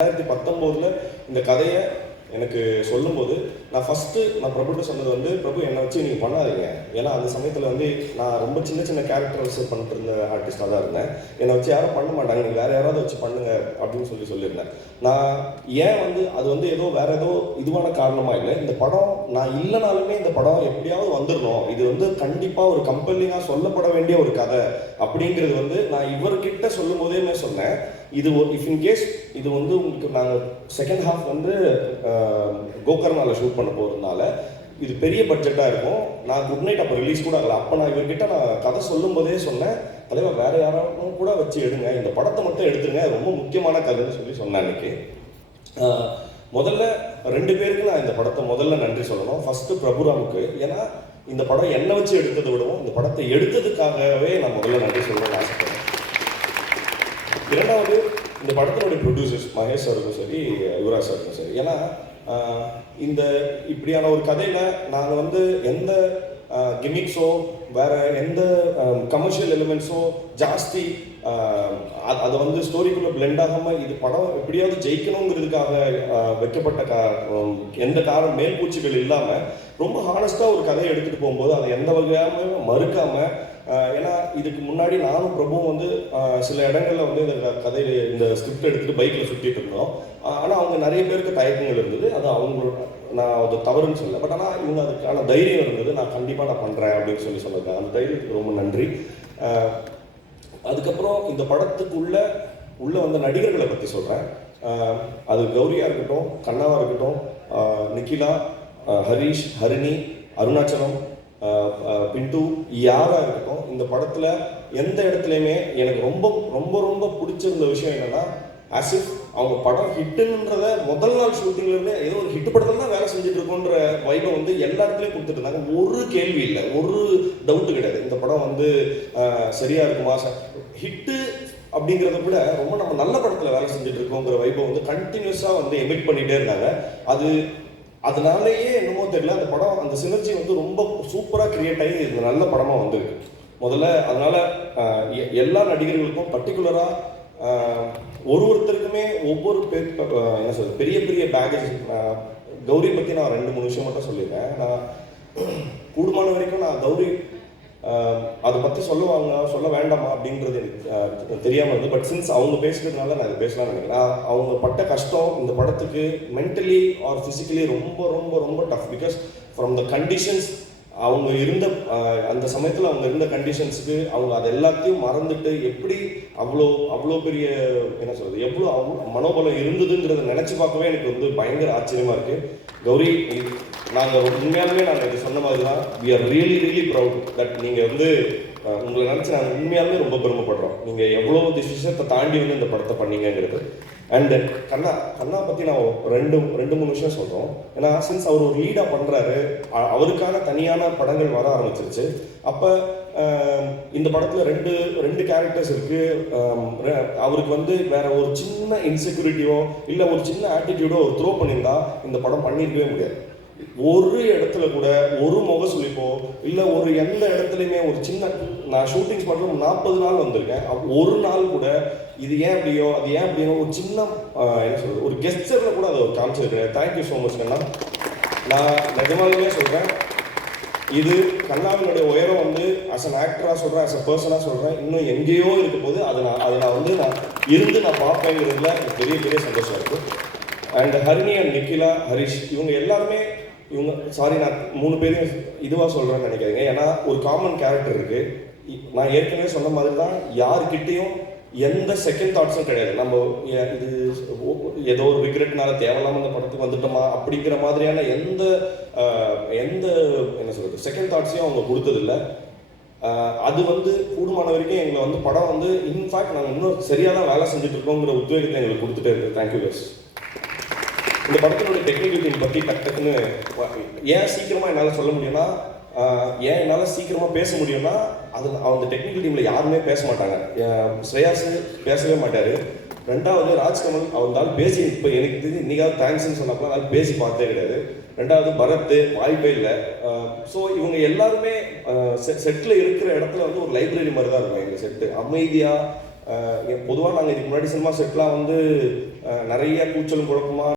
ரெண்டாயிரத்தி பத்தொம்போதில் இந்த கதையை எனக்கு சொல்லும்போது நான் ஃபஸ்ட்டு நான் பிரபுட்ட சொன்னது வந்து பிரபு என்னை வச்சு நீங்கள் பண்ணாதீங்க. ஏன்னா அந்த சமயத்தில் வந்து நான் ரொம்ப சின்ன சின்ன கேரக்டர்ஸ் பண்ணிட்டு இருந்த ஆர்டிஸ்டாக தான் இருந்தேன். என்னை வச்சு யாரும் பண்ண மாட்டாங்க. நீங்கள் வேறு யாராவது வச்சு பண்ணுங்க அப்படின்னு சொல்லி சொல்லியிருந்தேன். நான் ஏன் வந்து அது வந்து ஏதோ வேறு ஏதோ இதுவான காரணமாக இல்லை. இந்த படம் நான் இல்லைனாலுமே இந்த படம் எப்படியாவது வந்துடணும் இது வந்து கண்டிப்பாக ஒரு கம்பெனியாக சொல்லப்பட வேண்டிய ஒரு கதை அப்படிங்கிறது வந்து நான் இவர்கிட்ட சொல்லும் போதேமே சொன்னேன். இது இஃப் இன் கேஸ் இது வந்து உங்களுக்கு நாங்கள் செகண்ட் ஹாஃப் வந்து கோகர்னாவில் ஷூட் பண்ண போகிறதுனால இது பெரிய பட்ஜெட்டாக இருக்கும். நான் குட் நைட் அப்போ ரிலீஸ் கூட ஆகல அப்போ நான் இவர்கிட்ட நான் கதை சொல்லும் போதே சொன்னேன். தலைவர் வேறு யாராலும் கூட வச்சு எடுங்க. இந்த படத்தை மட்டும் எடுத்துருங்க. ரொம்ப முக்கியமான கதைன்னு சொல்லி சொன்னேன் அன்னைக்கு. முதல்ல ரெண்டு பேருக்கு நான் இந்த படத்தை முதல்ல நன்றி சொல்லணும். ஃபஸ்ட்டு பிரபுராமுக்கு. ஏன்னா இந்த படம் என்னை வச்சு எடுத்ததை விடவும் இந்த படத்தை எடுத்ததுக்காகவே நான் முதல்ல நன்றி சொல்லணும்னு ஆசைப்படுறேன். இரண்டாவது இந்த படத்தினுடைய ப்ரொடியூசர்ஸ் மகேஷ் சாருக்கும் சரி யுவராஜ் சாருக்கும் சரி. ஏன்னா இந்த இப்படியான ஒரு கதையில் நாங்கள் வந்து எந்த கிமிக்ஸோ வேற எந்த கமர்ஷியல் எலிமெண்ட்ஸோ ஜாஸ்தி அது- அதை வந்து ஸ்டோரிக்குள்ளே பிளெண்ட் ஆகாமல் இது படம் எப்படியாவது ஜெயிக்கணுங்கிறதுக்காக வைக்கப்பட்ட கா எந்த காரணம் மேல்பூச்சிகள் இல்லாமல் ரொம்ப ஹானஸ்ட்டாக ஒரு கதையை எடுத்துகிட்டு போகும்போது அதை எந்த வகையாகவும் மறுக்காமல் ஏன்னா இதுக்கு முன்னாடி நானும் பிரபுவும் வந்து சில இடங்களில் வந்து இந்த கதையில் இந்த ஸ்கிரிப்ட் எடுத்துகிட்டு பைக்கில் சுற்றிட்டு இருந்தோம். ஆனால் அவங்க நிறைய பேருக்கு தயக்கங்கள் இருந்தது. அது அவங்களோட நான் அது தவறுன்னு சொல்லலை. பட் ஆனால் இவங்க அதுக்கான தைரியம் இருந்தது. நான் கண்டிப்பாக நான் பண்ணுறேன் அப்படின்னு சொல்லி சொல்லியிருக்கேன் அந்த தைரியத்துக்கு ரொம்ப நன்றி. அதுக்கப்புறம் இந்த படத்துக்குள்ள உள்ள வந்த நடிகர்களை பற்றி சொல்கிறேன் அது கௌரியாக இருக்கட்டும் கண்ணாவாக இருக்கட்டும் நிக்கிலா ஹரீஷ் ஹரிஷ் ஹரிணி அருணாச்சலம் ஆஹ் பிண்டு யாராக இருக்கட்டும் இந்த படத்தில் எந்த இடத்துலையுமே எனக்கு ரொம்ப ரொம்ப ரொம்ப பிடிச்சிருந்த விஷயம் என்னன்னா இஃப் அவங்க படம் ஹிட்டுன்றத முதல் நாள் ஷூட்டிங்லேருந்து ஏதோ ஒரு ஹிட் படத்தில் தான் வேலை செஞ்சுட்டு இருக்கோன்ற வைபை வந்து எல்லா இடத்துலையும் கொடுத்துட்டு இருந்தாங்க ஒரு கேள்வி இல்லை ஒரு டவுட்டு கிடையாது. இந்த படம் வந்து சரியாக இருக்குமா? சார் ஹிட்டு அப்படிங்கிறத விட ரொம்ப நம்ம நல்ல படத்தில் வேலை செஞ்சுட்டு இருக்கோங்கிற வைபை வந்து கண்டினியூஸாக வந்து எமிட் பண்ணிகிட்டே இருந்தாங்க. அது அதனாலேயே என்னமோ தெரியல அந்த படம் அந்த சினர்ஜி வந்து ரொம்ப சூப்பராக கிரியேட் ஆகி இது நல்ல படமாக வந்திருக்கு. முதல்ல அதனால் எ- எல்லா நடிகர்களுக்கும் பர்டிகுலராக ஒரு ஒருத்தருக்குமே ஒவ்வொரு பேர் என்ன சொல்றது பெரிய பெரிய பேகேஜ் கௌரி பற்றி நான் ரெண்டு மூணு விஷயம் மட்டும் சொல்லியிருக்கேன் நான் கூடுமான வரைக்கும் நான் கௌரி அதை பற்றி சொல்லுவாங்க சொல்ல வேண்டாமா அப்படின்றது எனக்கு தெரியாமல் தெரியாம பட் சின்ஸ் அவங்க பேசுகிறதுனால நான் இதை பேசலாம்னு நினைக்கிறேன். அவங்க பட்ட கஷ்டம் இந்த படத்துக்கு மென்டலி ஆர் ஃபிசிக்கலி ரொம்ப ரொம்ப ரொம்ப tough because from the conditions அவங்க இருந்த அந்த சமயத்தில் அவங்க இருந்த கண்டிஷன்ஸுக்கு அவங்க அது எல்லாத்தையும் மறந்துட்டு எப்படி அவ்வளோ அவ்வளோ பெரிய என்ன சொல்கிறது எவ்வளோ அவ்வளோ மனோபலம் இருந்ததுங்கிறத நினச்சி பார்க்கவே எனக்கு வந்து பயங்கர ஆச்சரியமாக இருக்குது கௌரி நாங்கள் உண்மையாலுமே நாங்கள் இது சொன்ன மாதிரி தான் we are really really proud that நீங்கள் வந்து உங்களை நினச்சி நாங்கள் உண்மையாலுமே ரொம்ப பெருமைப்படுறோம். நீங்கள் எவ்வளோ விஷயத்தை தாண்டி வந்து இந்த படத்தை பண்ணீங்கங்கிறது. அண்ட் கண்ணா கண்ணா பற்றி நான் ரெண்டு ரெண்டு மூணு விஷயம் சொல்கிறோம் ஏன்னா சின்ஸ் அவர் ஒரு லீடாக பண்ணுறாரு அவருக்கான தனியான படங்கள் வர ஆரம்பிச்சிருச்சு. அப்போ இந்த படத்தில் ரெண்டு ரெண்டு கேரக்டர்ஸ் இருக்குது அவருக்கு வந்து வேற ஒரு சின்ன இன்செக்யூரிட்டியோ இல்லை ஒரு சின்ன ஆட்டிடியூடோ அவர் த்ரோ பண்ணியிருந்தா இந்த படம் பண்ணியிருக்கவே முடியாது. ஒரு இடத்துல கூட ஒரு முக சுழிப்போ இல்லை ஒரு எந்த இடத்துலையுமே ஒரு சின்ன நான் ஷூட்டிங்ஸ் பண்ணுறது நாற்பது நாள் வந்திருக்கேன். ஒரு நாள் கூட இது ஏன் அப்படியோ அது ஏன் அப்படியோ ஒரு சின்ன என்ன சொல்கிறது ஒரு கெஸ்டரில் கூட அதை காமிச்சது கிடையாது தேங்க்யூ ஸோ மச் கண்ணா. நான் நிஜமாலுமே சொல்கிறேன் இது கண்ணாவினுடைய உயரம் வந்து அஸ் அன் ஆக்டராக சொல்கிறேன் அஸ் அ பர்சனாக சொல்கிறேன் இன்னும் எங்கேயோ இருக்கும் போது அதை நான் அதை நான் வந்து நான் இருந்து நான் பார்ப்பேங்கிறதுல எனக்கு பெரிய பெரிய சந்தோஷம் இருக்குது அண்ட் ஹரிணி அண்ட் நிக்கிலா ஹரிஷ் இவங்க எல்லாருமே இவங்க சாரி நான் மூணு பேரையும் இதுவாக சொல்கிறேன்னு நினைக்காதீங்க. ஏன்னா ஒரு காமன் கேரக்டர் இருக்குது நான் ஏற்கனவே சொன்ன மாதிரி தான் யாருக்கிட்டேயும் எந்த செகண்ட் தாட்ஸும் கிடையாது. நம்ம இது ஏதோ ஒரு விக்ரெட்னால தேவையில்லாமல் இந்த படத்துக்கு வந்துட்டோமா அப்படிங்கிற மாதிரியான எந்த எந்த என்ன சொல்றது செகண்ட் தாட்ஸையும் அவங்க கொடுத்ததில்ல. அது வந்து கூடுமான வரைக்கும் எங்களை வந்து படம் வந்து இன்ஃபேக்ட் நாங்கள் இன்னும் சரியாக தான் வேலை செஞ்சுட்டு இருக்கோங்கிற உத்வேகத்தை எங்களுக்கு கொடுத்துட்டே இருக்கு. தேங்க்யூ கஸ் இந்த படத்தினுடைய டெக்னிக்கல் டீம் பற்றி டக்கு டக்குன்னு ஏன் சீக்கிரமாக என்னால் சொல்ல முடியும்னா ஏன் என்னால் சீக்கிரமாக பேச முடியும்னா அது அந்த டெக்னிக்கல் டீமில் யாருமே பேச மாட்டாங்க. ஸ்ரேயாஸ் பேசவே மாட்டார். ரெண்டாவது ராஜ்கமல் அவந்தால் பேசி இப்போ எனக்கு தெரிஞ்சு இன்னைக்காவது தேங்க்ஸ்னு சொன்னப்போ அதனால் பேசி பார்த்தே கிடையாது. ரெண்டாவது பரத் வாய்ப்பே இல்லை. ஸோ இவங்க எல்லாருமே செட்டில் இருக்கிற இடத்துல வந்து ஒரு லைப்ரரி மாதிரி தான் இருக்கும் எங்கள் செட்டு அமைதியாக பொதுவாக நாங்கள் இதுக்கு முன்னாடி சினிமா செட்லாம் வந்து நிறைய கூச்சலும் குழப்பமாக